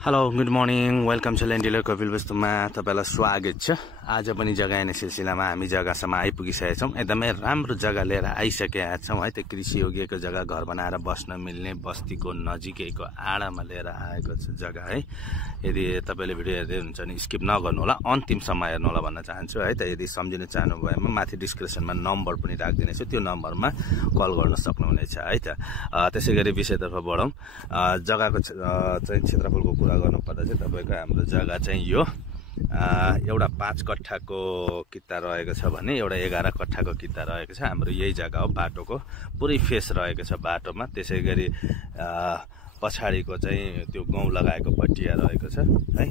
Hello good morning welcome छ land dealer Kapil वस्तुमा तपाईलाई स्वागत छ। आज पनि जग्गा हेर्ने सिलसिलामा हामी जग्गासम्म आइपुगिसकेका छौँ। एकदमै राम्रो जग्गा लिएर आइसकेका छौँ है। त्यो कृषि योग्यको जग्गा घर बनाएर बस्न मिल्ने बस्तीको नजिकैको आडामा लिएर आएको छ जग्गा है। यदि तपाईँले भिडियो हेर्दै हुनुहुन्छ भने स्किप नगर्नु होला, अन्तिमसम्म हेर्नु होला भन्न चाहन्छु है। त यदि सम्झिन चाहनुभएमा माथि डिस्क्रिप्सनमा नम्बर पनि राखिदिनेछु, त्यो नम्बरमा कल गर्न सक्नुहुनेछ है। त त्यसै गरी विषयतर्फ बढौँ। जग्गाको चाहिँ क्षेत्रफलको कुरा गर्नुपर्दा चाहिँ तपाईँको हाम्रो जग्गा चाहिँ यो एउटा 5 कट्ठाको किता रहेको छ भने एउटा 11 कट्ठाको किता रहेको छ। हाम्रो यही जग्गा हो, बाटोको पुरै फेस रहेको छ बाटोमा। त्यसै गरी पछाडिको चाहिँ त्यो गहुँ लगाएको पट्टिया रहेको छ है।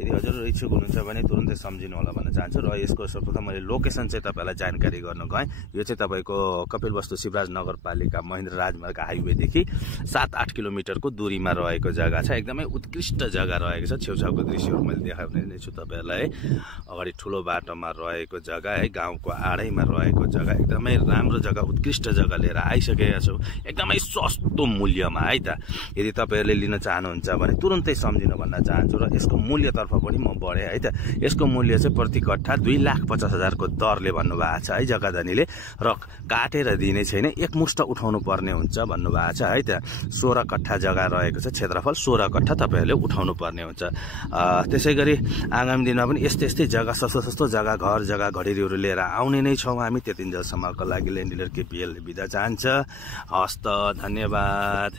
यदि हजुर इच्छुक हुनुहुन्छ भने तुरुन्तै सम्झिनु होला भन्न चाहन्छु। र यसको सर्वप्रथम मैले लोकेसन चाहिँ तपाईँलाई जानकारी गर्न गएँ। यो चाहिँ तपाईँको कपिलवस्तु शिवराज नगरपालिका महेन्द्र राजमार्ग हाइवेदेखि 7-8 किलोमिटरको दूरीमा रहेको जग्गा छ। एकदमै उत्कृष्ट जग्गा रहेको छ। छेउछाउको दृश्यहरू मैले देखाउने नै छु तपाईँहरूलाई है। अगाडि ठुलो बाटोमा रहेको जग्गा है, गाउँको आडैमा रहेको जग्गा, एकदमै राम्रो जग्गा, उत्कृष्ट जग्गा लिएर आइसकेका छौँ एकदमै सस्तो मूल्यमा है। त यदि तपाईहरुले लिन चाहनुहुन्छ भने तुरुन्तै सम्झिनु भन्न चाहन्छु। र यसको मूल्यतर्फ पनि म बढे है। त यसको मूल्य चाहिँ प्रति कट्ठा 2,50,000 को दरले भन्नुभएको छ है जग्गा धनीले। र काटेर दिने छैन, एकमुष्ट उठाउनु पर्ने हुन्छ भन्नुभएको छ है। त 16 कट्ठा जग्गा रहेको छ, क्षेत्रफल 16 कट्ठा तपाईहरुले उठाउनु पर्ने हुन्छ। त्यसै गरी आगामी दिनमा पनि यस्तै जग्गा सस्तो जग्गा घर जग्गा घडेरीहरू लिएर आउने नै छौँ हामी। त्यतिन्जेलसम्मको लागि ल्यान्ड डिलर केपीएल बिदा चाहन्छ। हस्त धन्यवाद।